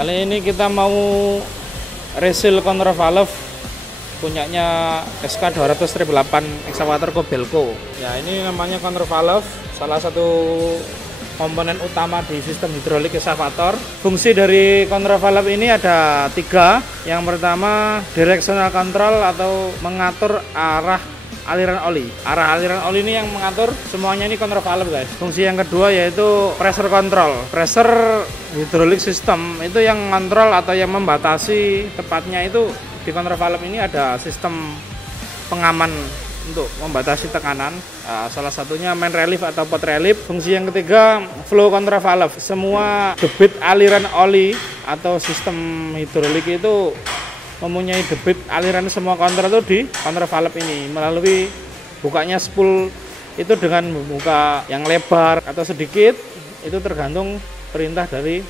Kali ini kita mau reseal counter valve punyanya SK 200-8 ekskavator Kobelco. Ya, ini namanya counter valve, salah satu komponen utama di sistem hidrolik ekskavator. Fungsi dari counter valve ini ada 3. Yang pertama, directional control atau mengatur arah aliran oli. Arah aliran oli ini yang mengatur semuanya, ini counter valve guys. Fungsi yang kedua yaitu pressure control. Pressure hidrolik system itu yang kontrol atau yang membatasi, tepatnya itu di counter valve ini ada sistem pengaman untuk membatasi tekanan. Salah satunya main relief atau pot relief. Fungsi yang ketiga, flow counter valve. Semua debit aliran oli atau sistem hidrolik itu mempunyai debit aliran semua counter itu di counter valve ini melalui bukanya spool itu dengan membuka yang lebar atau sedikit, itu tergantung perintah dari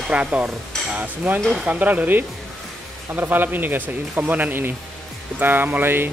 operator. Nah, semua itu kontrol dari counter valve ini guys, ini komponen ini. Kita mulai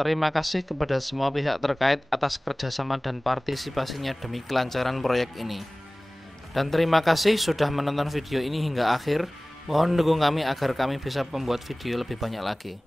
Terima kasih kepada semua pihak terkait atas kerjasama dan partisipasinya demi kelancaran proyek ini. Dan terima kasih sudah menonton video ini hingga akhir. Mohon dukung kami agar kami bisa membuat video lebih banyak lagi.